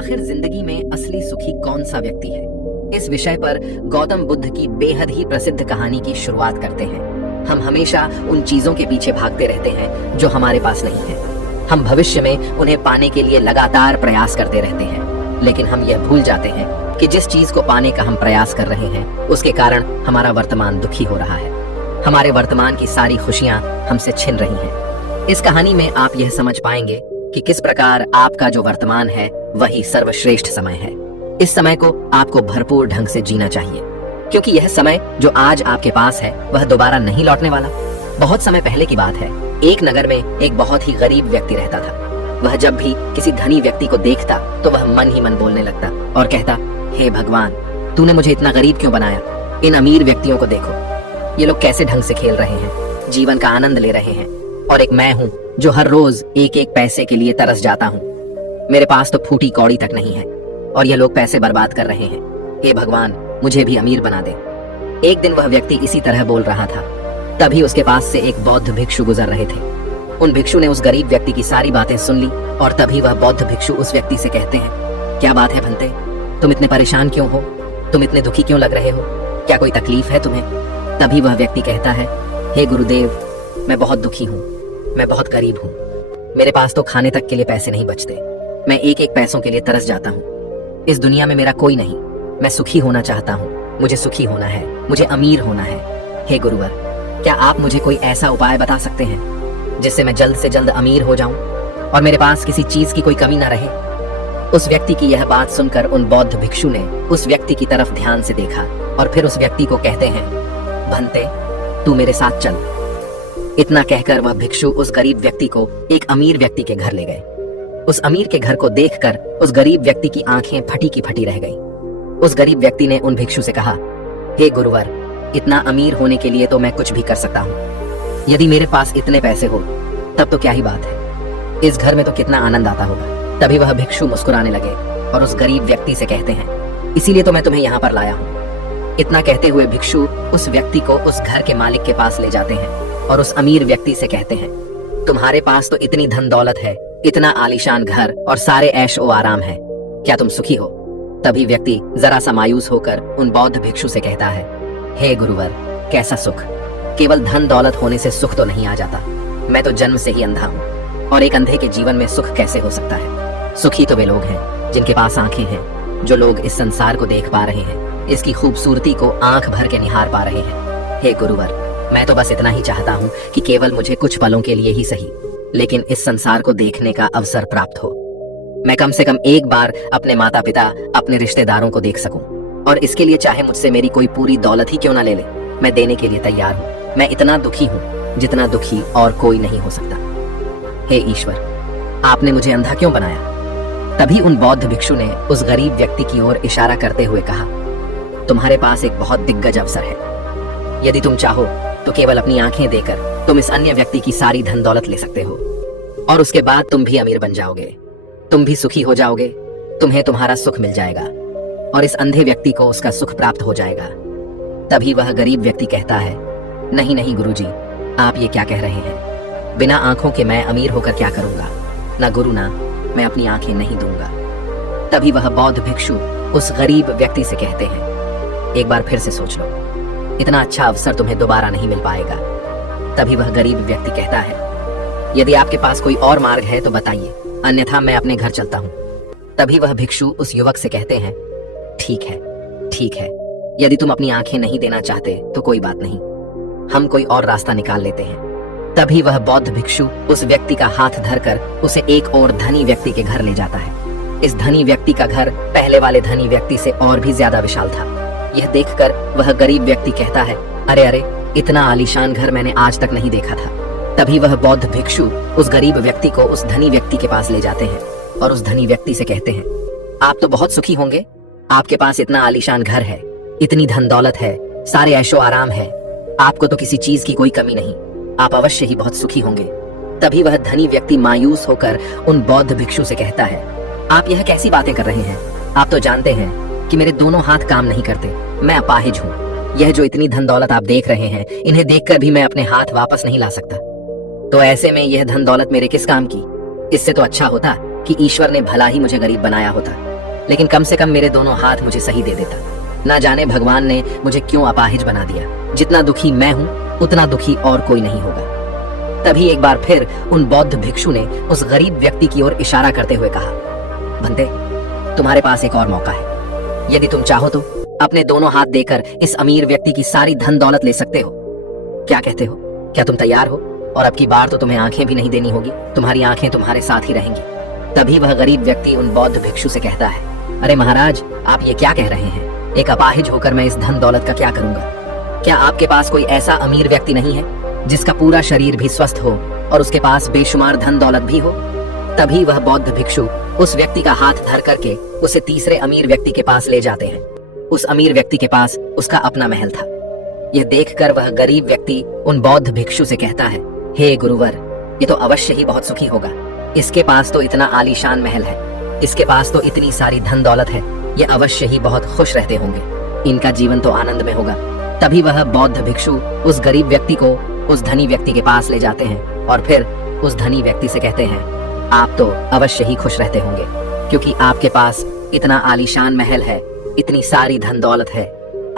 आखिर जिंदगी में असली सुखी कौन सा व्यक्ति है? इस विषय पर गौतम बुद्ध की बेहद ही प्रसिद्ध कहानी की शुरुआत करते हैं। हम हमेशा उन चीजों के पीछे भागते रहते हैं जो हमारे पास नहीं है। हम भविष्य में उन्हें पाने के लिए लगातार प्रयास करते रहते हैं, लेकिन हम यह भूल जाते हैं कि जिस चीज को पाने का हम प्रयास कर रहे हैं उसके कारण हमारा वर्तमान दुखी हो रहा है। हमारे वर्तमान की सारी खुशियां हमसे छिन रही हैं। इस कहानी में आप यह समझ पाएंगे कि किस प्रकार आपका जो वर्तमान है वही सर्वश्रेष्ठ समय है। इस समय को आपको भरपूर ढंग से जीना चाहिए, क्योंकि यह समय जो आज आपके पास है वह दोबारा नहीं लौटने वाला। बहुत समय पहले की बात है, एक नगर में एक बहुत ही गरीब व्यक्ति रहता था। वह जब भी किसी धनी व्यक्ति को देखता तो वह मन ही मन बोलने लगता और कहता, हे भगवान, तूने मुझे इतना गरीब क्यों बनाया? इन अमीर व्यक्तियों को देखो, ये लोग कैसे ढंग से खेल रहे हैं, जीवन का आनंद ले रहे हैं, और एक मैं हूँ जो हर रोज एक एक पैसे के लिए तरस जाता हूँ। मेरे पास तो फूटी कौड़ी तक नहीं है और ये लोग पैसे बर्बाद कर रहे हैं। हे भगवान, मुझे भी अमीर बना दे। एक दिन वह व्यक्ति इसी तरह बोल रहा था, तभी उसके पास से एक बौद्ध भिक्षु गुजर रहे थे। उन भिक्षु ने उस गरीब व्यक्ति की सारी बातें सुन ली और तभी वह बौद्ध भिक्षु उस व्यक्ति से कहते हैं, क्या बात है भंते, तुम इतने परेशान क्यों हो? तुम इतने दुखी क्यों लग रहे हो? क्या कोई तकलीफ है तुम्हें? तभी वह व्यक्ति कहता है, हे गुरुदेव, मैं बहुत दुखी हूँ, मैं बहुत गरीब हूँ। मेरे पास तो खाने तक के लिए पैसे नहीं बचते। मैं एक एक पैसों के लिए तरस जाता हूँ। इस दुनिया में मेरा कोई नहीं। मैं सुखी होना चाहता हूँ, मुझे सुखी होना है, मुझे अमीर होना है। हे गुरुवर, क्या आप मुझे कोई ऐसा उपाय बता सकते हैं जिससे मैं जल्द से जल्द अमीर हो जाऊं और मेरे पास किसी चीज की कोई कमी ना रहे? उस व्यक्ति की यह बात सुनकर उन बौद्ध भिक्षु ने उस व्यक्ति की तरफ ध्यान से देखा और फिर उस व्यक्ति को कहते हैं, भंते, तू मेरे साथ चल। इतना कहकर वह भिक्षु उस गरीब व्यक्ति को एक अमीर व्यक्ति के घर ले गए। उस अमीर के घर को देखकर उस गरीब व्यक्ति की आंखें फटी की फटी रह गईं। उस गरीब व्यक्ति ने उन भिक्षु से कहा, हे गुरुवर, इतना अमीर होने के लिए तो मैं कुछ भी कर सकता हूँ। यदि मेरे पास इतने पैसे हो तब तो क्या ही बात है, इस घर में तो कितना आनंद आता होगा। तभी वह भिक्षु मुस्कुराने लगे और उस गरीब व्यक्ति से कहते हैं, इसीलिए तो मैं तुम्हें यहाँ पर लाया हूँ। इतना कहते हुए भिक्षु उस व्यक्ति को उस घर के मालिक के पास ले जाते हैं और उस अमीर व्यक्ति से कहते हैं, तुम्हारे पास तो इतनी धन दौलत है, इतना आलीशान घर और सारे ऐश ओ आराम है, क्या तुम सुखी हो? तभी व्यक्ति जरा सा मायूस होकर उन बौद्ध भिक्षु से कहता है, हे गुरुवर, कैसा सुख? केवल धन दौलत होने से सुख तो नहीं आ जाता। मैं तो जन्म से ही अंधा हूँ और एक अंधे के जीवन में सुख कैसे हो सकता है? सुखी तो वे लोग हैं जिनके पास आंखें हैं, जो लोग इस संसार को देख पा रहे हैं, इसकी खूबसूरती को आंख भर के निहार पा रहे हैं। हे गुरुवर, मैं तो बस इतना ही चाहता हूँ कि केवल मुझे कुछ पलों के लिए ही सही, लेकिन इस संसार को देखने का अवसर प्राप्त हो। मैं कम से कम एक बार अपने माता पिता, अपने रिश्तेदारों को देख सकूं, और इसके लिए चाहे मुझसे मेरी कोई पूरी दौलत ही क्यों ना ले ले, मैं देने के लिए तैयार हूँ। मैं इतना दुखी हूँ जितना दुखी और कोई नहीं हो सकता। हे ईश्वर, आपने मुझे अंधा क्यों बनाया? तभी उन बौद्ध भिक्षु ने उस गरीब व्यक्ति की ओर इशारा करते हुए कहा, तुम्हारे पास एक बहुत दिग्गज अवसर है। यदि तुम चाहो तो केवल अपनी आंखें देकर तुम इस अन्य व्यक्ति की सारी धन दौलत ले सकते हो और उसके बाद तुम भी अमीर बन जाओगे, तुम भी सुखी हो जाओगे, तुम्हें तुम्हारा सुख मिल जाएगा और इस अंधे व्यक्ति को उसका सुख प्राप्त हो जाएगा। तभी वह गरीब व्यक्ति कहता है, नहीं नहीं गुरुजी, आप ये क्या कह रहे हैं? बिना आंखों के मैं अमीर होकर क्या करूंगा? ना गुरु, ना मैं अपनी आंखें नहीं दूंगा। तभी वह बौद्ध भिक्षु उस गरीब व्यक्ति से कहते हैं, एक बार फिर से सोच लो, इतना अच्छा अवसर तुम्हें दोबारा नहीं मिल पाएगा। तभी वह गरीब व्यक्ति कहता है, यदि आपके पास कोई और मार्ग है तो बताइए, अन्यथा मैं अपने घर चलता हूँ। तभी वह भिक्षु उस युवक से कहते हैं, ठीक है, ठीक है, यदि तुम अपनी आंखें नहीं देना चाहते तो कोई बात नहीं, हम कोई और रास्ता निकाल लेते हैं। तभी वह बौद्ध भिक्षु उस व्यक्ति का हाथ धरकर उसे एक और धनी व्यक्ति के घर ले जाता है। इस धनी व्यक्ति का घर पहले वाले धनी व्यक्ति से और भी ज्यादा विशाल था। यह देखकर वह गरीब व्यक्ति कहता है, अरे अरे, इतना आलीशान घर मैंने आज तक नहीं देखा था। तभी वह बौद्ध भिक्षु उस गरीब व्यक्ति को उस धनी व्यक्ति के पास ले जाते हैं और उस धनी व्यक्ति से कहते हैं, आप तो बहुत सुखी होंगे, आपके पास इतना आलीशान घर है, इतनी धन दौलत है, सारे ऐशो आराम है, आपको तो किसी चीज की कोई कमी नहीं, आप अवश्य ही बहुत सुखी होंगे। तभी वह धनी व्यक्ति मायूस होकर उन बौद्ध भिक्षु से कहता है, आप यह कैसी बातें कर रहे हैं? आप तो जानते हैं कि मेरे दोनों हाथ काम नहीं करते, मैं अपाहिज हूँ। यह जो इतनी धन दौलत आप देख रहे हैं, इन्हें देखकर भी मैं अपने हाथ वापस नहीं ला सकता। तो ऐसे में यह धन दौलत मेरे किस काम की? इससे तो अच्छा होता कि ईश्वर ने भला ही मुझे गरीब बनाया होता। लेकिन कम से कम मेरे दोनों हाथ मुझे सही दे देता। ना जाने भगवान ने मुझे क्यों अपाहिज बना दिया। जितना दुखी मैं हूँ उतना दुखी और कोई नहीं होगा। तभी एक बार फिर उन बौद्ध भिक्षु ने उस गरीब व्यक्ति की ओर इशारा करते हुए कहा, भंते, तुम्हारे पास एक और मौका है। यदि तुम चाहो तो अपने दोनों हाथ देकर इस अमीर व्यक्ति की सारी धन दौलत ले सकते हो। क्या कहते हो? क्या तुम तैयार हो? और अब की बार तो तुम्हें आंखें भी नहीं देनी होगी, तुम्हारी आंखें तुम्हारे साथ ही रहेंगी। तभी वह गरीब व्यक्ति उन बौद्ध भिक्षु से कहता है, अरे महाराज, आप ये क्या कह रहे हैं? एक अपाहिज होकर मैं इस धन दौलत का क्या करूंगा? क्या आपके पास कोई ऐसा अमीर व्यक्ति नहीं है जिसका पूरा शरीर भी स्वस्थ हो और उसके पास बेशुमार धन दौलत भी हो? तभी वह बौद्ध भिक्षु उस व्यक्ति का हाथ धर करके उसे तीसरे अमीर व्यक्ति के पास ले जाते हैं। उस अमीर व्यक्ति के पास उसका अपना महल था। यह देखकर वह गरीब व्यक्ति उन बौद्ध भिक्षु से कहता है, हे गुरुवर, ये तो अवश्य ही बहुत सुखी होगा। इसके पास तो इतना आलीशान महल है, इसके पास तो इतनी सारी धन दौलत है, ये अवश्य ही बहुत खुश रहते होंगे। इनका जीवन तो आनंद में होगा। तभी वह बौद्ध भिक्षु उस गरीब व्यक्ति को उस धनी व्यक्ति के पास ले जाते हैं और फिर उस धनी व्यक्ति से कहते हैं, आप तो अवश्य ही खुश रहते होंगे, क्योंकि आपके पास इतना आलीशान महल है, इतनी सारी धन दौलत है,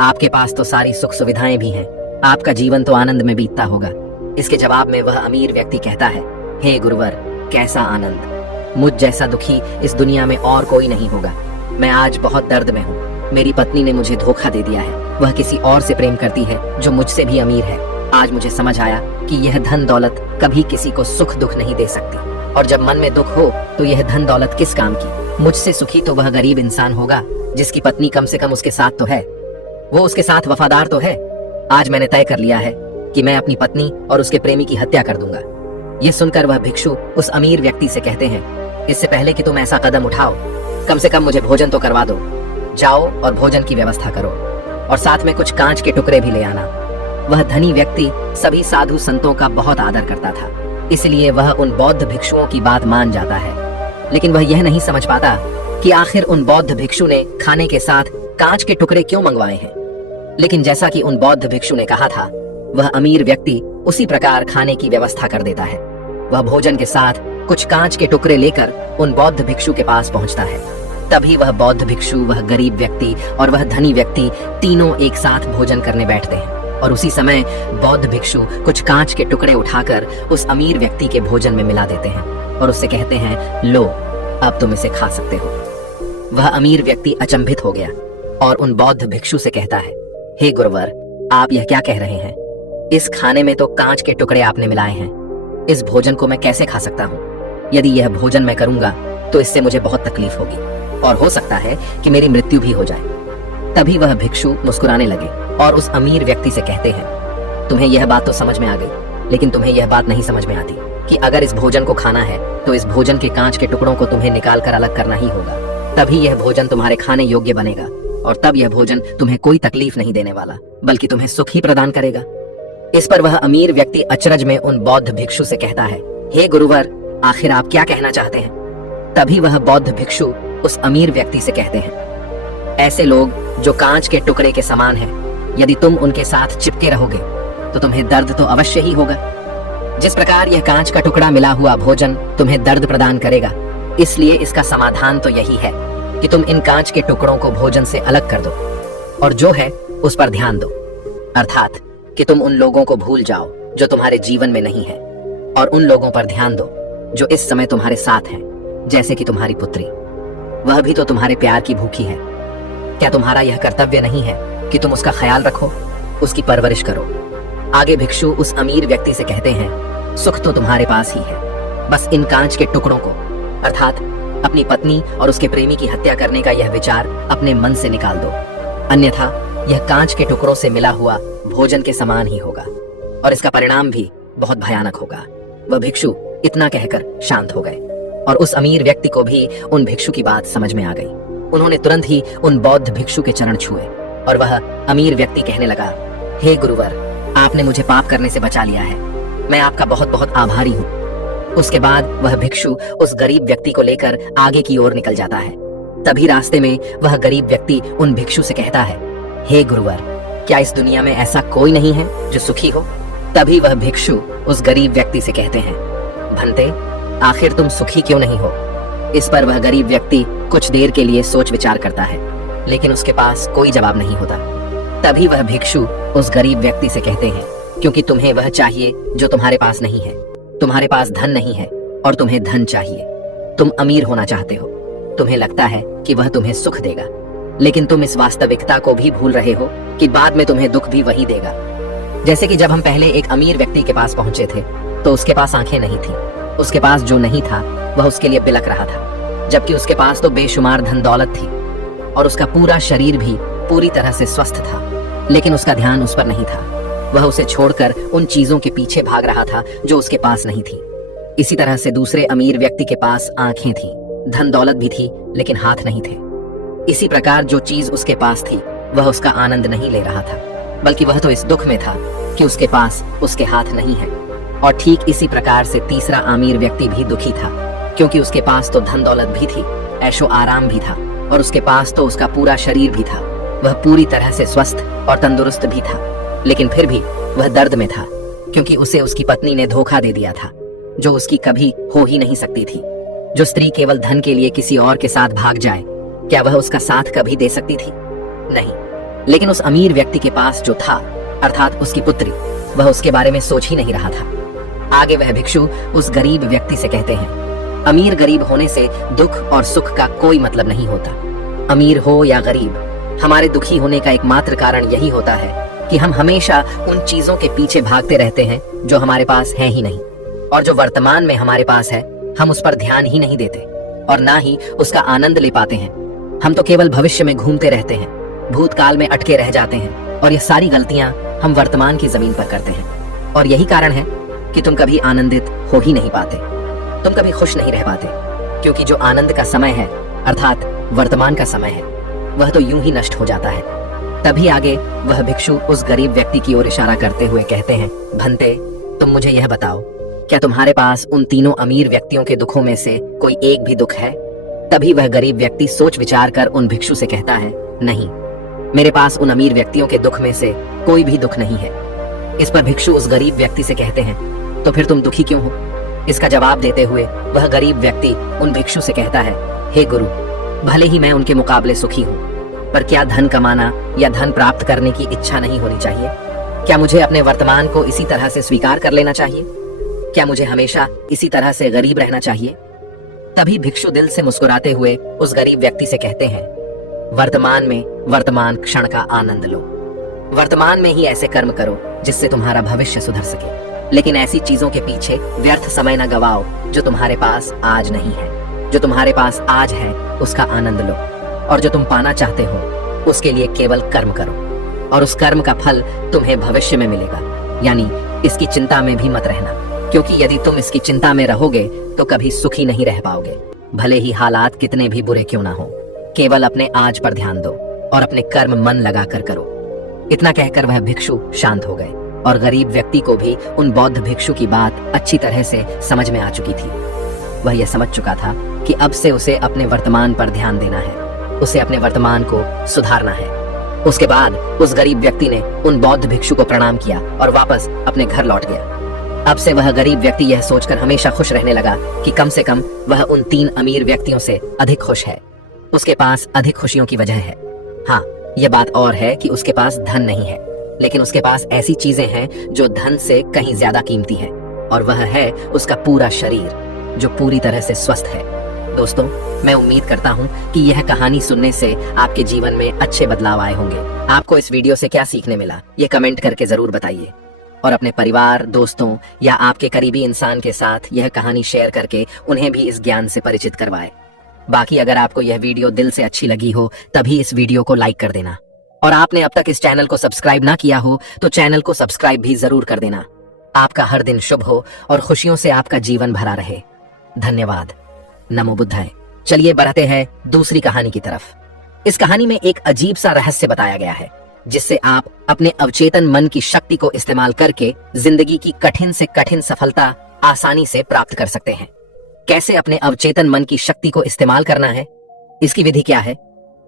आपके पास तो सारी सुख सुविधाएं भी हैं, आपका जीवन तो आनंद में बीतता होगा। इसके जवाब में वह अमीर व्यक्ति कहता है, हे गुरुवर, कैसा आनंद! मुझ जैसा दुखी इस दुनिया में और कोई नहीं होगा। मैं आज बहुत दर्द में हूँ। मेरी पत्नी ने मुझे धोखा दे दिया है, वह किसी और से प्रेम करती है जो मुझसे भी अमीर है। आज मुझे समझ आया कि यह धन दौलत कभी किसी को सुख दुख नहीं दे सकती, और जब मन में दुख हो तो यह धन दौलत किस काम की? मुझसे सुखी तो वह गरीब इंसान होगा जिसकी पत्नी कम से कम उसके साथ तो है, वो उसके साथ वफादार तो है। आज मैंने तय कर लिया है कि मैं अपनी पत्नी और उसके प्रेमी की हत्या कर दूंगा। ये सुनकर वह भिक्षु उस अमीर व्यक्ति से कहते हैं, इससे पहले कि तुम ऐसा कदम उठाओ, कम से कम मुझे भोजन तो करवा दो। जाओ और भोजन की व्यवस्था करो, और साथ में कुछ कांच के टुकड़े भी ले आना। वह धनी व्यक्ति सभी साधु संतों का बहुत आदर करता था, इसलिए वह उन बौद्ध भिक्षुओं की बात मान जाता है। लेकिन वह यह नहीं समझ पाता कि आखिर उन बौद्ध भिक्षु ने खाने के साथ कांच के टुकड़े क्यों मंगवाए हैं। लेकिन जैसा कि उन बौद्ध भिक्षु ने कहा था, वह अमीर व्यक्ति उसी प्रकार खाने की व्यवस्था कर देता है। वह भोजन के साथ कुछ कांच के टुकड़े लेकर उन बौद्ध भिक्षु के पास पहुंचता है। तभी वह बौद्ध भिक्षु, वह गरीब व्यक्ति और वह धनी व्यक्ति तीनों एक साथ भोजन करने बैठते हैं, और उसी समय बौद्ध भिक्षु कुछ कांच के टुकड़े उठाकर उस अमीर व्यक्ति के भोजन में मिला देते हैं और उससे कहते हैं, लो, अब तुम इसे खा सकते हो। वह अमीर व्यक्ति अचंभित हो गया और उन बौद्ध भिक्षु से कहता है, हे गुरुवर, आप यह क्या कह रहे हैं? इस खाने में तो कांच के टुकड़े आपने मिलाए हैं। इस भोजन को मैं कैसे खा सकता हूँ? यदि यह भोजन मैं करूंगा तो इससे मुझे बहुत तकलीफ होगी और हो सकता है कि मेरी मृत्यु भी हो जाए। तभी वह भिक्षु मुस्कुराने लगे और उस अमीर व्यक्ति से कहते हैं, तुम्हें यह बात तो समझ में आ गई, लेकिन तुम्हें यह बात नहीं समझ में आती कि अगर इस भोजन को खाना है तो इस भोजन के कांच के टुकड़ों को तुम्हें निकाल कर अलग करना ही होगा। तभी यह भोजन तुम्हारे खाने योग्य बनेगा, और तब यह भोजन तुम्हें कोई तकलीफ नहीं देने वाला, बल्कि तुम्हें सुख ही प्रदान करेगा। इस पर वह अमीर व्यक्ति अचरज में उन बौद्ध भिक्षु से कहता है, हे गुरुवर, आखिर आप क्या कहना चाहते हैं? तभी वह बौद्ध भिक्षु उस अमीर व्यक्ति से कहते हैं, ऐसे लोग जो कांच के टुकड़े के समान हैं, यदि तुम उनके साथ चिपके रहोगे तो तुम्हें दर्द तो अवश्य ही होगा। जिस प्रकार यह कांच का टुकड़ा मिला हुआ भोजन तुम्हें दर्द प्रदान करेगा, इसलिए इसका समाधान तो यही है कि तुम इन कांच के टुकड़ों को भोजन से अलग कर दो और जो है उस पर ध्यान दो, अर्थात कि तुम उन लोगों को भूल जाओ जो तुम्हारे जीवन में नहीं है, और उन लोगों पर ध्यान दो जो इस समय तुम्हारे साथ हैं, जैसे कि तुम्हारी पुत्री। वह भी तो तुम्हारे प्यार की भूखी है। क्या तुम्हारा यह कर्तव्य नहीं है कि तुम उसका ख्याल रखो, उसकी परवरिश करो? आगे भिक्षु उस अमीर व्यक्ति से कहते हैं, सुख तो तुम्हारे पास ही है, बस इन कांच के टुकड़ों को, अर्थात अपनी पत्नी और उसके प्रेमी की हत्या करने का यह विचार अपने मन से निकाल दो, अन्यथा यह कांच के टुकड़ों से मिला हुआ भोजन के समान ही होगा और इसका परिणाम भी बहुत भयानक होगा। वह भिक्षु इतना कहकर शांत हो गए और उस अमीर व्यक्ति को भी उन भिक्षु की बात समझ में आ गई। उन्होंने तुरंत ही उन बौद्ध भिक्षु के चरण छुए और वह अमीर व्यक्ति कहने लगा, हे गुरुवर, आपने मुझे पाप करने से बचा लिया है, मैं आपका बहुत बहुत आभारी हूँ। उसके बाद वह भिक्षु उस गरीब व्यक्ति को लेकर आगे की ओर निकल जाता है। तभी रास्ते में वह गरीब व्यक्ति उन भिक्षु से कहता है, हे गुरुवर, क्या इस दुनिया में ऐसा कोई नहीं है जो सुखी हो? तभी वह भिक्षु उस गरीब व्यक्ति से कहते हैं, भंते, आखिर तुम सुखी क्यों नहीं हो? इस पर वह गरीब व्यक्ति कुछ देर के लिए सोच विचार करता है, लेकिन उसके पास कोई जवाब नहीं होता। तभी वह भिक्षु उस गरीब व्यक्ति से कहते हैं, क्योंकि तुम्हें वह चाहिए जो तुम्हारे पास नहीं है। तुम्हारे पास धन नहीं है और तुम्हें धन चाहिए। तुम अमीर होना चाहते हो। तुम्हें लगता है कि वह तुम्हें सुख देगा, लेकिन तुम इस वास्तविकता को भी भूल रहे हो कि बाद में तुम्हें दुख भी वही देगा। जैसे कि जब हम पहले एक अमीर व्यक्ति के पास पहुंचे थे तो उसके पास आंखें नहीं थी। उसके पास जो नहीं था वह उसके लिए बिलक रहा था, जबकि उसके पास तो बेशुमार धन दौलत थी और उसका पूरा शरीर भी पूरी तरह से स्वस्थ था, लेकिन उसका ध्यान उस पर नहीं था। वह उसे छोड़कर उन चीजों के पीछे भाग रहा था जो उसके पास नहीं थी। इसी तरह से दूसरे अमीर व्यक्ति के पास आंखें थी, धन दौलत भी थी, लेकिन हाथ नहीं थे। इसी प्रकार जो चीज उसके पास थी वह उसका आनंद नहीं ले रहा था, बल्कि वह तो इस दुख में था कि उसके पास उसके हाथ नहीं है। और ठीक इसी प्रकार से तीसरा अमीर व्यक्ति भी दुखी था, क्योंकि उसके पास तो धन दौलत भी थी, ऐशो आराम भी था, और उसके पास तो उसका पूरा शरीर भी था। वह पूरी तरह से स्वस्थ और तंदुरुस्त भी था, लेकिन फिर भी वह दर्द में था, क्योंकि उसे उसकी पत्नी ने धोखा दे दिया था, जो उसकी कभी हो ही नहीं सकती थी। जो स्त्री केवल धन के लिए किसी और के साथ भाग जाए, क्या वह उसका साथ कभी दे सकती थी? नहीं। लेकिन उस अमीर व्यक्ति के पास जो था, अर्थात उसकी पुत्री, वह उसके बारे में सोच ही नहीं रहा था। आगे वह भिक्षु उस गरीब व्यक्ति से कहते हैं, अमीर गरीब होने से दुख और सुख का कोई मतलब नहीं होता। अमीर हो या गरीब, हमारे दुखी होने का एकमात्र कारण यही होता है कि हम हमेशा उन चीजों के पीछे भागते रहते हैं जो हमारे पास है ही नहीं, और जो वर्तमान में हमारे पास है हम उस पर ध्यान ही नहीं देते और ना ही उसका आनंद ले पाते हैं। हम तो केवल भविष्य में घूमते रहते हैं, भूतकाल में अटके रह जाते हैं, और यह सारी गलतियां हम वर्तमान की जमीन पर करते हैं। और यही कारण है कि तुम कभी आनंदित हो ही नहीं पाते, तुम कभी खुश नहीं रह पाते, क्योंकि जो आनंद का समय है, अर्थात वर्तमान का समय है, वह तो यूं ही नष्ट हो जाता है। तभी आगे वह भिक्षु उस गरीब व्यक्ति की ओर इशारा करते हुए कहते हैं, भंते, तुम मुझे यह बताओ, क्या तुम्हारे पास उन तीनों अमीर व्यक्तियों के दुखों में से कोई एक भी दुख है? तभी वह गरीब व्यक्ति सोच विचार कर उन भिक्षु से कहता है, नहीं, मेरे पास उन अमीर व्यक्तियों के दुख में से कोई भी दुख नहीं है। इस पर भिक्षु उस गरीब व्यक्ति से कहते हैं, तो फिर तुम दुखी क्यों हो? इसका जवाब देते हुए वह गरीब व्यक्ति उन भिक्षु से कहता है, हे गुरु, भले ही मैं उनके मुकाबले सुखी हूँ, पर क्या धन कमाना या धन प्राप्त करने की इच्छा नहीं होनी चाहिए? क्या मुझे अपने वर्तमान को इसी तरह से स्वीकार कर लेना चाहिए? क्या मुझे हमेशा इसी तरह से गरीब रहना चाहिए? तभी भिक्षु दिल से मुस्कुराते हुए उस गरीब व्यक्ति से कहते हैं, वर्तमान में वर्तमान क्षण का आनंद लो। वर्तमान में ही ऐसे कर्म करो जिससे तुम्हारा भविष्य सुधर सके, लेकिन ऐसी चीजों के पीछे व्यर्थ समय न गवाओ जो तुम्हारे पास आज नहीं है। जो तुम्हारे पास आज है उसका आनंद लो, और जो तुम पाना चाहते हो उसके लिए केवल कर्म करो, और उस कर्म का फल तुम्हें भविष्य में मिलेगा। यानी इसकी चिंता में भी मत रहना, क्योंकि यदि तुम इसकी चिंता में रहोगे तो कभी सुखी नहीं रह पाओगे, भले ही हालात कितने भी बुरे क्यों ना हो। केवल अपने आज पर ध्यान दो और अपने कर्म मन लगाकर करो। इतना कहकर वह भिक्षु शांत हो गए, और गरीब व्यक्ति को भी उन बौद्ध भिक्षु की बात अच्छी तरह से समझ में आ चुकी थी। वह यह समझ चुका था कि अब से उसे अपने वर्तमान पर ध्यान देना है, उसे अपने वर्तमान को सुधारना है। उसके बाद उस गरीब व्यक्ति ने उन बौद्ध भिक्षु को प्रणाम किया और वापस अपने घर लौट गया। अब से वह गरीब व्यक्ति यह सोचकर हमेशा खुश रहने लगा कि कम से कम वह उन तीन अमीर व्यक्तियों से अधिक खुश है। उसके पास अधिक खुशियों की वजह है। हाँ, यह बात और है कि उसके पास धन नहीं है, लेकिन उसके पास ऐसी चीजें हैं जो धन से कहीं ज्यादा कीमती है, और वह है उसका पूरा शरीर जो पूरी तरह से स्वस्थ है। दोस्तों, मैं उम्मीद करता हूँ कि यह कहानी सुनने से आपके जीवन में अच्छे बदलाव आए होंगे। आपको इस वीडियो से क्या सीखने मिला, ये कमेंट करके जरूर बताइए, और अपने परिवार, दोस्तों या आपके करीबी इंसान के साथ यह कहानी शेयर करके उन्हें भी इस ज्ञान से परिचित करवाएं। बाकी अगर आपको यह वीडियो दिल से अच्छी लगी हो तभी इस वीडियो को लाइक कर देना, और आपने अब तक इस चैनल को सब्सक्राइब ना किया हो तो चैनल को सब्सक्राइब भी जरूर कर देना। आपका हर दिन शुभ हो और खुशियों से आपका जीवन भरा रहे। धन्यवाद। नमो बुद्धाय। चलिए बढ़ते हैं दूसरी कहानी की तरफ। इस कहानी में एक अजीब सा रहस्य बताया गया है, जिससे आप अपने अवचेतन मन की शक्ति को इस्तेमाल करके जिंदगी की कठिन से कठिन सफलता आसानी से प्राप्त कर सकते हैं। कैसे अपने अवचेतन मन की शक्ति को इस्तेमाल करना है, इसकी विधि क्या है,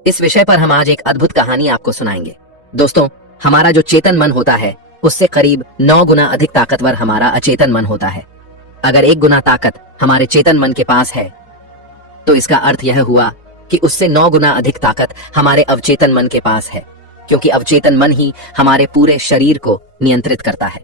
इस विषय पर हम आज एक अद्भुत कहानी आपको सुनाएंगे। दोस्तों, हमारा जो चेतन मन होता है उससे करीब 9 गुना अधिक ताकतवर हमारा अचेतन मन होता है। अगर 1 गुना ताकत हमारे चेतन मन के पास है तो इसका अर्थ यह हुआ कि उससे 9 गुना अधिक ताकत हमारे अवचेतन मन के पास है, क्योंकि अवचेतन मन ही हमारे पूरे शरीर को नियंत्रित करता है।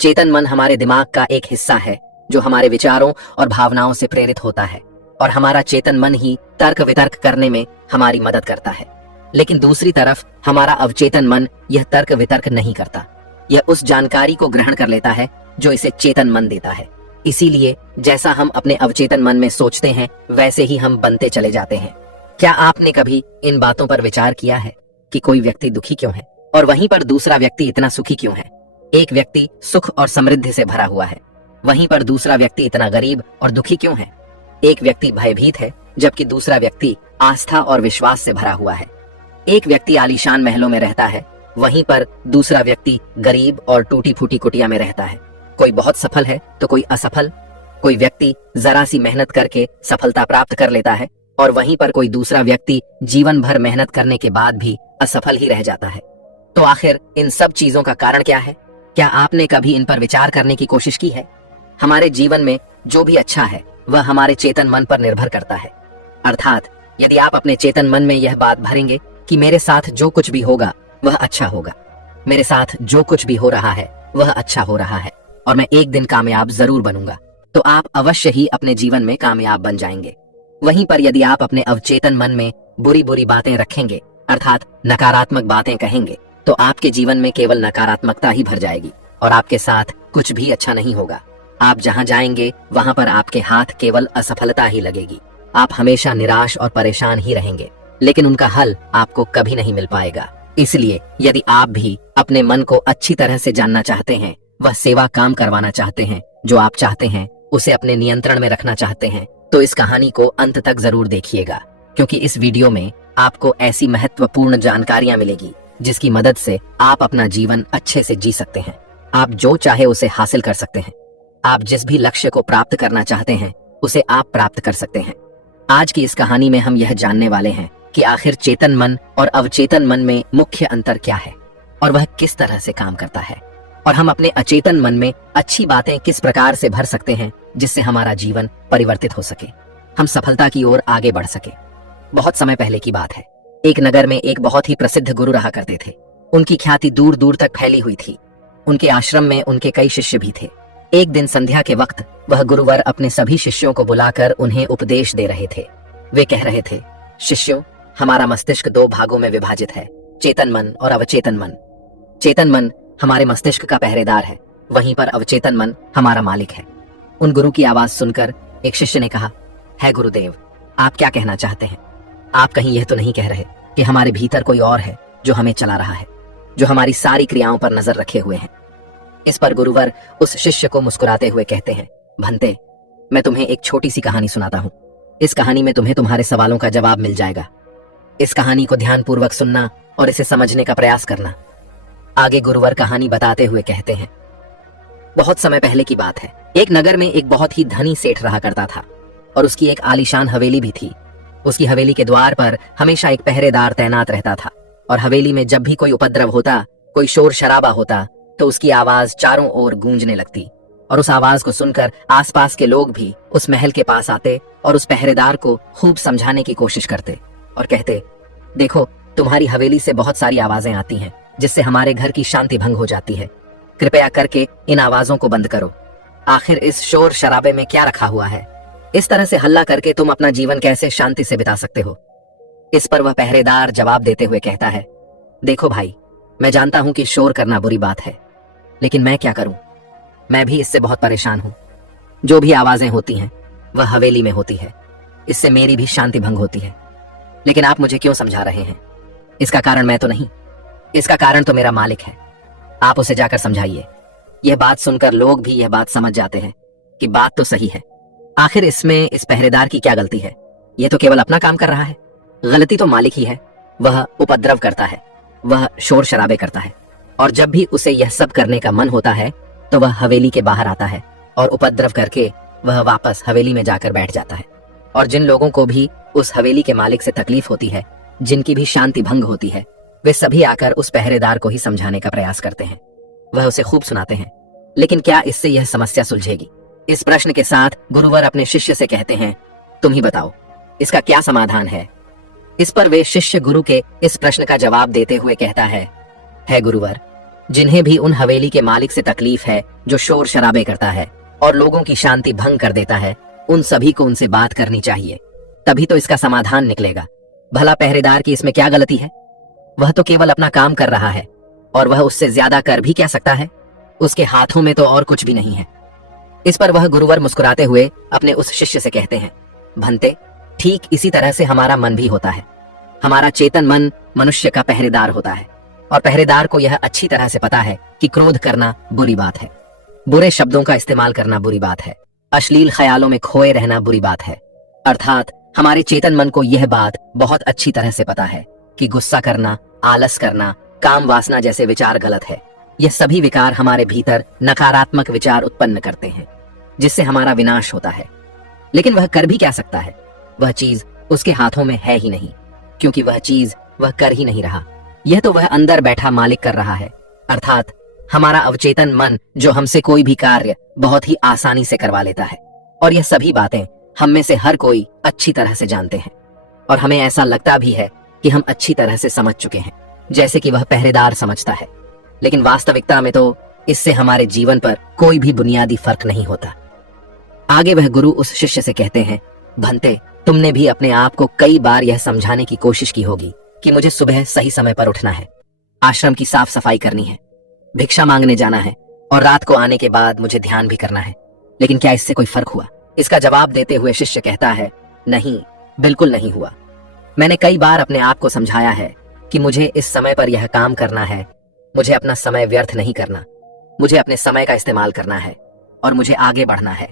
चेतन मन हमारे दिमाग का एक हिस्सा है जो हमारे विचारों और भावनाओं से प्रेरित होता है, और हमारा चेतन मन ही तर्क वितर्क करने में हमारी मदद करता है। लेकिन दूसरी तरफ हमारा अवचेतन मन यह तर्क वितर्क नहीं करता, यह उस जानकारी को ग्रहण कर लेता है जो इसे चेतन मन देता है। इसीलिए जैसा हम अपने अवचेतन मन में सोचते हैं वैसे ही हम बनते चले जाते हैं। क्या आपने कभी इन बातों पर विचार किया है कि कोई व्यक्ति दुखी क्यों है और वहीं पर दूसरा व्यक्ति इतना सुखी क्यों है? एक व्यक्ति सुख और समृद्धि से भरा हुआ है, वहीं पर दूसरा व्यक्ति इतना गरीब और दुखी क्यों है? एक व्यक्ति भयभीत है जबकि दूसरा व्यक्ति आस्था और विश्वास से भरा हुआ है। एक व्यक्ति आलीशान महलों में रहता है, वहीं पर दूसरा व्यक्ति गरीब और टूटी फूटी कुटिया में रहता है। कोई बहुत सफल है तो कोई असफल। कोई व्यक्ति जरा सी मेहनत करके सफलता प्राप्त कर लेता है और वहीं पर कोई दूसरा व्यक्ति जीवन भर मेहनत करने के बाद भी असफल ही रह जाता है। तो आखिर इन सब चीजों का कारण क्या है? क्या आपने कभी इन पर विचार करने की कोशिश की है? हमारे जीवन में जो भी अच्छा है वह हमारे चेतन मन पर निर्भर करता है। अर्थात यदि आप अपने चेतन मन में यह बात भरेंगे कि मेरे साथ जो कुछ भी होगा वह अच्छा होगा, मेरे साथ जो कुछ भी हो रहा है वह अच्छा हो रहा है और मैं एक दिन कामयाब जरूर बनूंगा, तो आप अवश्य ही अपने जीवन में कामयाब बन जाएंगे। वहीं पर यदि आप अपने अवचेतन मन में बुरी बुरी बातें रखेंगे, अर्थात नकारात्मक बातें कहेंगे, तो आपके जीवन में केवल नकारात्मकता ही भर जाएगी और आपके साथ कुछ भी अच्छा नहीं होगा। आप जहां जाएंगे वहां पर आपके हाथ केवल असफलता ही लगेगी। आप हमेशा निराश और परेशान ही रहेंगे, लेकिन उनका हल आपको कभी नहीं मिल पाएगा। इसलिए यदि आप भी अपने मन को अच्छी तरह से जानना चाहते हैं, वह सेवा काम करवाना चाहते हैं जो आप चाहते हैं, उसे अपने नियंत्रण में रखना चाहते हैं, तो इस कहानी को अंत तक जरूर देखिएगा, क्योंकि इस वीडियो में आपको ऐसी महत्वपूर्ण जानकारियां मिलेगी जिसकी मदद से आप अपना जीवन अच्छे से जी सकते हैं। आप जो चाहे उसे हासिल कर सकते हैं। आप जिस भी लक्ष्य को प्राप्त करना चाहते हैं उसे आप प्राप्त कर सकते हैं। आज की इस कहानी में हम यह जानने वाले हैं कि आखिर चेतन मन और अवचेतन मन में मुख्य अंतर क्या है और वह किस तरह से काम करता है, और हम अपने अचेतन मन में अच्छी बातें किस प्रकार से भर सकते हैं जिससे हमारा जीवन परिवर्तित हो सके, हम सफलता की ओर आगे बढ़ सके। बहुत समय पहले की बात है। एक नगर में एक बहुत ही प्रसिद्ध गुरु रहा करते थे। उनकी ख्याति दूर दूर तक फैली हुई थी। उनके आश्रम में उनके कई शिष्य भी थे। एक दिन संध्या के वक्त वह गुरुवर अपने सभी शिष्यों को बुलाकर उन्हें उपदेश दे रहे थे। वे कह रहे थे, शिष्यों, हमारा मस्तिष्क 2 भागों में विभाजित है, चेतन मन और अवचेतन मन। चेतन मन हमारे मस्तिष्क का पहरेदार है, वहीं पर अवचेतन मन हमारा मालिक है। उन गुरु की आवाज सुनकर एक शिष्य ने कहा, है गुरुदेव, आप क्या कहना चाहते हैं? आप कहीं यह तो नहीं कह रहे कि हमारे भीतर कोई और है जो हमें चला रहा है, जो हमारी सारी क्रियाओं पर नजर रखे हुए हैं? इस पर गुरुवर उस शिष्य को मुस्कुराते हुए कहते हैं, भंते, मैं तुम्हें एक छोटी सी कहानी सुनाता हूँ। इस कहानी में तुम्हें तुम्हारे सवालों का जवाब मिल जाएगा। इस कहानी को ध्यानपूर्वक सुनना और इसे समझने का प्रयास करना। आगे गुरुवर कहानी बताते हुए कहते हैं, बहुत समय पहले की बात है। एक नगर में एक बहुत ही धनी सेठ रहा करता था और उसकी एक आलीशान हवेली भी थी। उसकी हवेली के द्वार पर हमेशा एक पहरेदार तैनात रहता था और हवेली में जब भी कोई उपद्रव होता, कोई शोर शराबा होता, तो उसकी आवाज चारों ओर गूंजने लगती और उस आवाज को सुनकर आसपास के लोग भी उस महल के पास आते और उस पहरेदार को खूब समझाने की कोशिश करते और कहते, देखो, तुम्हारी हवेली से बहुत सारी आवाजें आती हैं जिससे हमारे घर की शांति भंग हो जाती है। कृपया करके इन आवाजों को बंद करो। आखिर इस शोर शराबे में क्या रखा हुआ है? इस तरह से हल्ला करके तुम अपना जीवन कैसे शांति से बिता सकते हो? इस पर वह पहरेदार जवाब देते हुए कहता है, देखो भाई, मैं जानता हूं कि शोर करना बुरी बात है, लेकिन मैं क्या करूं? मैं भी इससे बहुत परेशान हूं। जो भी आवाजें होती हैं वह हवेली में होती है, इससे मेरी भी शांति भंग होती है। लेकिन आप मुझे क्यों समझा रहे हैं? इसका कारण मैं तो नहीं, इसका कारण तो मेरा मालिक है। आप उसे जाकर समझाइए। यह बात सुनकर लोग भी यह बात समझ जाते हैं कि बात तो सही है। आखिर इसमें इस पहरेदार की क्या गलती है? यह तो केवल अपना काम कर रहा है। गलती तो मालिक ही है। वह उपद्रव करता है, वह शोर शराबे करता है, और जब भी उसे यह सब करने का मन होता है तो वह हवेली के बाहर आता है और उपद्रव करके वह वापस हवेली में जाकर बैठ जाता है। और जिन लोगों को भी उस हवेली के मालिक से तकलीफ होती है, जिनकी भी शांति भंग होती है, वे सभी आकर उस पहरेदार को ही समझाने का प्रयास करते हैं। वह उसे खूब सुनाते हैं, लेकिन क्या इससे यह समस्या सुलझेगी? इस प्रश्न के साथ गुरुवर अपने शिष्य से कहते हैं, तुम ही बताओ, इसका क्या समाधान है? इस पर वे शिष्य गुरु के इस प्रश्न का जवाब देते हुए कहता है गुरुवर, जिन्हें भी उन हवेली के मालिक से तकलीफ है जो शोर शराबे करता है और लोगों की शांति भंग कर देता है, उन सभी को उनसे बात करनी चाहिए, तभी तो इसका समाधान निकलेगा। भला पहरेदार की इसमें क्या गलती है? वह तो केवल अपना काम कर रहा है और वह उससे ज्यादा कर भी क्या सकता है? उसके हाथों में तो और कुछ भी नहीं है। इस पर वह गुरुवर मुस्कुराते हुए अपने उस शिष्य से कहते हैं, भंते, ठीक इसी तरह से हमारा मन भी होता है। हमारा चेतन मन मनुष्य का पहरेदार होता है और पहरेदार को यह अच्छी तरह से पता है कि क्रोध करना बुरी बात है, बुरे शब्दों का इस्तेमाल करना बुरी बात है, अश्लील ख्यालों में खोए रहना बुरी बात है। अर्थात हमारे चेतन मन को यह बात बहुत अच्छी तरह से पता है कि गुस्सा करना, आलस करना, काम वासना जैसे विचार गलत है। यह सभी विकार हमारे भीतर नकारात्मक विचार उत्पन्न करते हैं, जिससे हमारा विनाश होता है। लेकिन वह कर भी क्या सकता है? वह चीज उसके हाथों में है ही नहीं, क्योंकि वह चीज वह कर ही नहीं रहा। यह तो वह अंदर बैठा मालिक कर रहा है, अर्थात हमारा अवचेतन मन, जो हमसे कोई भी कार्य बहुत ही आसानी से करवा लेता है। और यह सभी बातें हम में से हर कोई अच्छी तरह से जानते हैं और हमें ऐसा लगता भी है कि हम अच्छी तरह से समझ चुके हैं, जैसे कि वह पहरेदार समझता है। लेकिन वास्तविकता में तो इससे हमारे जीवन पर कोई भी बुनियादी फर्क नहीं होता। आगे वह गुरु उस शिष्य से कहते हैं, भंते, तुमने भी अपने आप को कई बार यह समझाने की कोशिश की होगी कि मुझे सुबह सही समय पर उठना है, आश्रम की साफ सफाई करनी है, भिक्षा मांगने जाना है और रात को आने के बाद मुझे ध्यान भी करना है। लेकिन क्या इससे कोई फर्क हुआ? इसका जवाब देते हुए शिष्य कहता है, नहीं, बिल्कुल नहीं हुआ। मैंने कई बार अपने आप को समझाया है कि मुझे इस समय पर यह काम करना है, मुझे अपना समय व्यर्थ नहीं करना, मुझे अपने समय का इस्तेमाल करना है और मुझे आगे बढ़ना है।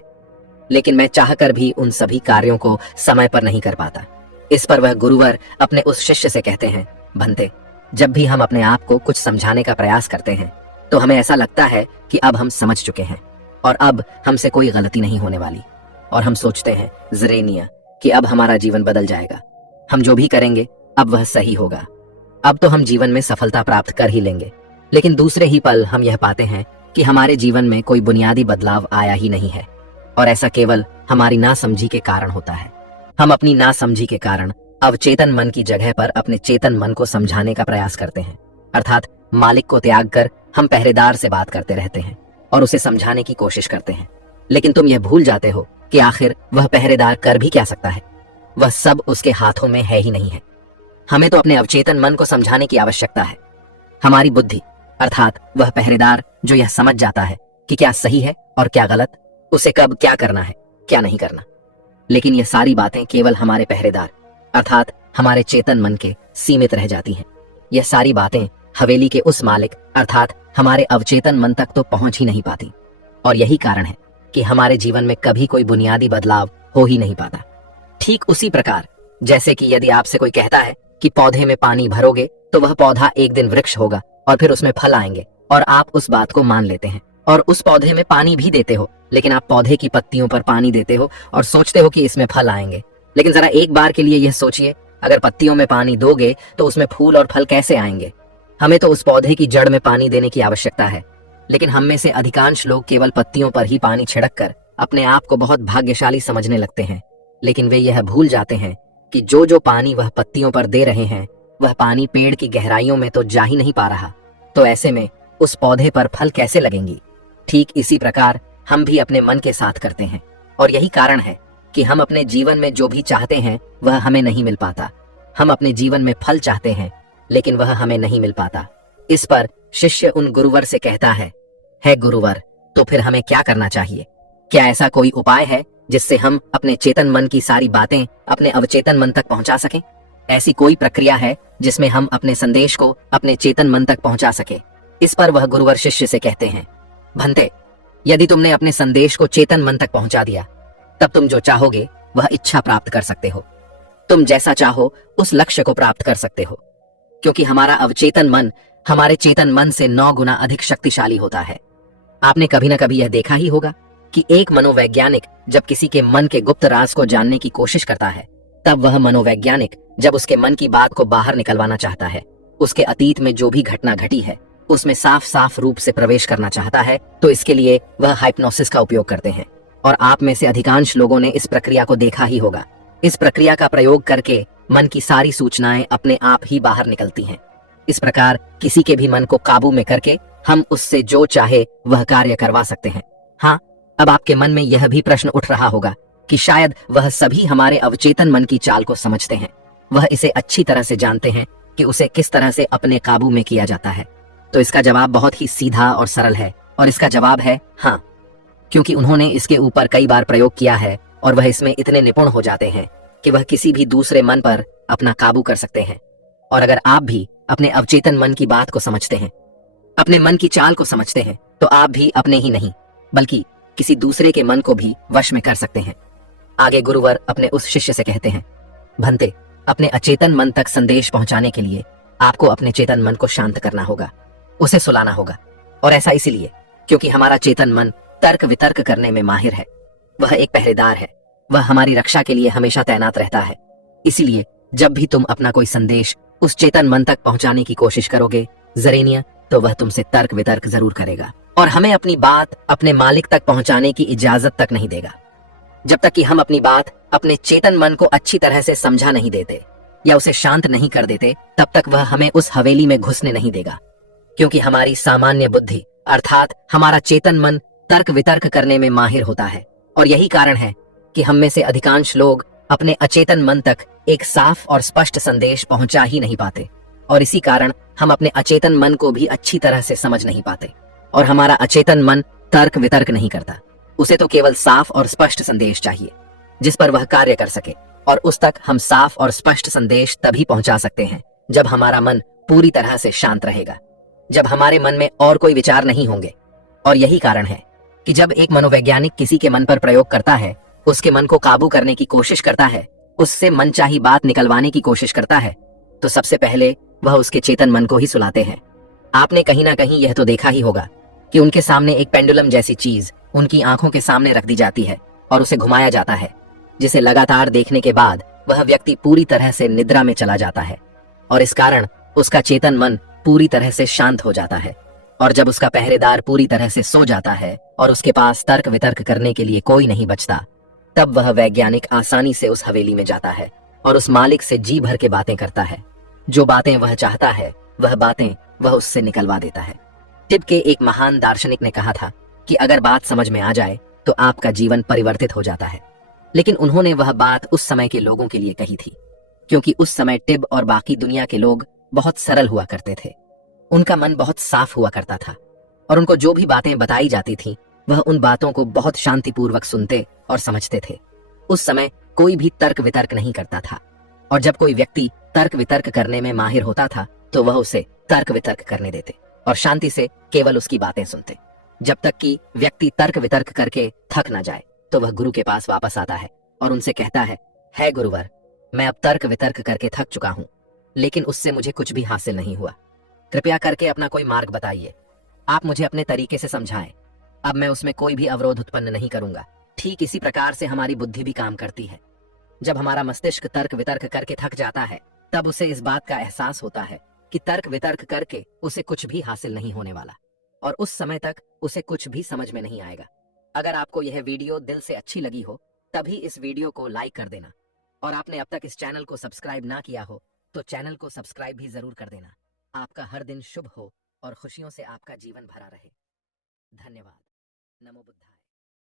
लेकिन मैं चाहकर भी उन सभी कार्यों को समय पर नहीं कर पाता। इस पर वह गुरुवर अपने उस शिष्य से कहते हैं, भंते, जब भी हम अपने आप को कुछ समझाने का प्रयास करते हैं तो हमें ऐसा लगता है कि अब हम समझ चुके हैं और अब हमसे कोई गलती नहीं होने वाली, और हम सोचते हैं ज़रेनिया कि अब हमारा जीवन बदल जाएगा, हम जो भी करेंगे अब वह सही होगा, अब तो हम जीवन में सफलता प्राप्त कर ही लेंगे। लेकिन दूसरे ही पल हम यह पाते हैं कि हमारे जीवन में कोई बुनियादी बदलाव आया ही नहीं है, और ऐसा केवल हमारी नासमझी के कारण होता है। हम अपनी नासमझी के कारण अवचेतन मन की जगह पर अपने चेतन मन को समझाने का प्रयास करते हैं, अर्थात मालिक को त्याग कर हम पहरेदार से बात करते रहते हैं और उसे समझाने की कोशिश करते हैं। लेकिन तुम यह भूल जाते हो कि आखिर वह पहरेदार कर भी क्या सकता है? वह सब उसके हाथों में है ही नहीं है। हमें तो अपने अवचेतन मन को समझाने की आवश्यकता है। हमारी बुद्धि, अर्थात वह पहरेदार जो यह समझ जाता है कि क्या सही है और क्या गलत, उसे कब क्या करना है, क्या नहीं करना। लेकिन यह सारी बातें केवल हमारे पहरेदार, अर्थात हमारे चेतन मन के सीमित रह जाती हैं। यह सारी बातें हवेली के उस मालिक, अर्थात हमारे अवचेतन मन तक तो पहुंच ही नहीं पाती। और यही कारण है कि हमारे जीवन में कभी कोई बुनियादी बदलाव हो ही नहीं पाता। ठीक उसी प्रकार जैसे कि यदि आपसे कोई कहता है कि पौधे में पानी भरोगे तो वह पौधा एक दिन वृक्ष होगा और फिर उसमें फल आएंगे, और आप उस बात को मान लेते हैं और उस पौधे में पानी भी देते हो, लेकिन आप पौधे की पत्तियों पर पानी देते हो और सोचते हो कि इसमें फल आएंगे। लेकिन जरा एक बार के लिए यह सोचिए, अगर पत्तियों में पानी दोगे तो उसमें फूल और फल कैसे आएंगे? हमें तो उस पौधे की जड़ में पानी देने की आवश्यकता है। लेकिन हम में से अधिकांश लोग केवल पत्तियों पर ही पानी छिड़क कर अपने आप को बहुत भाग्यशाली समझने लगते हैं। लेकिन वे यह भूल जाते हैं कि जो पानी वह पत्तियों पर दे रहे हैं वह पानी पेड़ की गहराइयों में तो जा ही नहीं पा रहा, तो ऐसे में उस पौधे पर फल कैसे लगेंगी? ठीक इसी प्रकार हम भी अपने मन के साथ करते हैं, और यही कारण है कि हम अपने जीवन में जो भी चाहते हैं वह हमें नहीं मिल पाता। हम अपने जीवन में फल चाहते हैं लेकिन वह हमें नहीं मिल पाता। इस पर शिष्य उन गुरुवर से कहता है गुरुवर, तो फिर हमें क्या करना चाहिए? क्या ऐसा कोई उपाय है जिससे हम अपने चेतन मन की सारी बातें अपने अवचेतन मन तक पहुंचा सकें? ऐसी कोई प्रक्रिया है जिसमें हम अपने संदेश को अपने चेतन मन तक पहुंचा सके? इस पर वह गुरुवर शिष्य से कहते हैं, भंते, यदि तुमने अपने संदेश को चेतन मन तक पहुंचा दिया तब तुम जो चाहोगे वह इच्छा प्राप्त कर सकते हो। तुम जैसा चाहो उस लक्ष्य को प्राप्त कर सकते हो, क्योंकि हमारा अवचेतन मन हमारे चेतन मन से 9 गुना अधिक शक्तिशाली होता है। आपने कभी ना कभी यह देखा ही होगा कि एक मनोवैज्ञानिक जब किसी के मन के गुप्त राज को जानने की कोशिश करता है, तब वह मनोवैज्ञानिक जब उसके मन की बात को बाहर निकलवाना चाहता है, उसके अतीत में जो भी घटना घटी है उसमें साफ साफ रूप से प्रवेश करना चाहता है, तो इसके लिए वह हाइप्नोसिस का उपयोग करते हैं। और आप में से अधिकांश लोगों ने इस प्रक्रिया को देखा ही होगा। इस प्रक्रिया का प्रयोग करके मन की सारी सूचनाएं अपने आप ही बाहर निकलती हैं। इस प्रकार किसी के भी मन को काबू में करके हम उससे जो चाहे वह कार्य करवा सकते हैं। हाँ, अब आपके मन में यह भी प्रश्न उठ रहा होगा कि शायद वह सभी हमारे अवचेतन मन की चाल को समझते हैं, वह इसे अच्छी तरह से जानते हैं कि उसे किस तरह से अपने काबू में किया जाता है। तो इसका जवाब बहुत ही सीधा और सरल है, और इसका जवाब है हाँ, क्योंकि उन्होंने इसके ऊपर कई बार प्रयोग किया है और वह इसमें इतने निपुण हो जाते हैं कि वह किसी भी दूसरे मन पर अपना काबू कर सकते हैं। और अगर आप भी अपने अवचेतन मन की बात को समझते हैं, अपने मन की चाल को समझते हैं, तो आप भी अपने ही नहीं बल्कि किसी दूसरे के मन को भी वश में कर सकते हैं। आगे गुरुवर अपने उस शिष्य से कहते हैं, भंते, अपने अचेतन मन तक संदेश पहुंचाने के लिए आपको अपने चेतन मन को शांत करना होगा, उसे सुलाना होगा। और ऐसा इसलिए क्योंकि हमारा चेतन मन तर्क वितर्क करने में माहिर है। वह एक पहरेदार है, वह हमारी रक्षा के लिए हमेशा तैनात रहता है। इसीलिए जब भी तुम अपना कोई संदेश उस चेतन मन तक पहुंचाने की कोशिश करोगे जरेनिया, तो वह तुमसे तर्क वितर्क जरूर करेगा और हमें अपनी बात अपने मालिक तक पहुंचाने की इजाजत तक नहीं देगा। जब तक कि हम अपनी बात अपने चेतन मन को अच्छी तरह से समझा नहीं देते या उसे शांत नहीं कर देते, तब तक वह हमें उस हवेली में घुसने नहीं देगा। क्योंकि हमारी सामान्य बुद्धि अर्थात हमारा चेतन मन तर्क वितर्क करने में माहिर होता है, और यही कारण है कि हम में से अधिकांश लोग अपने अचेतन मन तक एक साफ और स्पष्ट संदेश पहुंचा ही नहीं पाते, और इसी कारण हम अपने अचेतन मन को भी अच्छी तरह से समझ नहीं पाते। और हमारा अचेतन मन तर्क वितर्क नहीं करता, उसे तो केवल साफ और स्पष्ट संदेश चाहिए जिस पर वह कार्य कर सके, और उस तक हम साफ और स्पष्ट संदेश तभी पहुंचा सकते हैं जब हमारा मन पूरी तरह से शांत रहेगा, जब हमारे मन में और कोई विचार नहीं होंगे। और यही कारण है कि जब एक मनोवैज्ञानिक किसी के मन पर प्रयोग करता है, उसके मन को काबू करने की कोशिश करता है, उससे मनचाही बात निकलवाने की कोशिश करता है, तो सबसे पहले वह उसके चेतन मन को ही सुलाते हैं। आपने कहीं ना कहीं यह तो देखा ही होगा कि उनके सामने एक पेंडुलम जैसी चीज उनकी आंखों के सामने रख दी जाती है और उसे घुमाया जाता है, जिसे लगातार देखने के बाद वह व्यक्ति पूरी तरह से निद्रा में चला जाता है, और इस कारण उसका चेतन मन पूरी तरह से शांत हो जाता है। और जब उसका पहरेदार पूरी तरह से सो जाता है और उसके पास तर्क वितर्क करने के लिए कोई नहीं बचता, तब वह वैज्ञानिक आसानी से उस हवेली में जाता है और उस मालिक से जी भर के बातें करता है। जो बातें वह चाहता है वह बातें वह उससे निकलवा देता है। टिब के एक महान दार्शनिक ने कहा था कि अगर बात समझ में आ जाए तो आपका जीवन परिवर्तित हो जाता है। लेकिन उन्होंने वह बात उस समय के लोगों के लिए कही थी, क्योंकि उस समय टिब और बाकी दुनिया के लोग बहुत सरल हुआ करते थे। उनका मन बहुत साफ हुआ करता था, और उनको जो भी बातें बताई जाती थी वह उन बातों को बहुत शांतिपूर्वक सुनते और समझते थे। उस समय कोई भी तर्क वितर्क नहीं करता था, और जब कोई व्यक्ति तर्क वितर्क करने में माहिर होता था तो वह उसे तर्क वितर्क करने देते और शांति से केवल उसकी बातें सुनते। जब तक कि व्यक्ति तर्क वितर्क करके थक ना जाए तो वह गुरु के पास वापस आता है और उनसे कहता है गुरुवर, मैं अब तर्क वितर्क करके थक चुका हूं, लेकिन उससे मुझे कुछ भी हासिल नहीं हुआ। कृपया करके अपना कोई मार्ग बताइए, आप मुझे अपने तरीके से समझाएं। अब मैं उसमें कोई भी अवरोध उत्पन्न नहीं करूंगा। ठीक इसी प्रकार से हमारी बुद्धि भी काम करती है। जब हमारा मस्तिष्क तर्क वितर्क करके थक जाता है, तब उसे इस बात का एहसास होता है कि तर्क वितर्क करके उसे कुछ भी हासिल नहीं होने वाला, और उस समय तक उसे कुछ भी समझ में नहीं आएगा। अगर आपको यह वीडियो दिल से अच्छी लगी हो तभी इस वीडियो को लाइक कर देना, और आपने अब तक इस चैनल को सब्सक्राइब ना किया हो तो चैनल को सब्सक्राइब भी जरूर कर देना। आपका हर दिन शुभ हो और खुशियों से आपका जीवन भरा रहे। धन्यवाद। नमो बुद्धाय।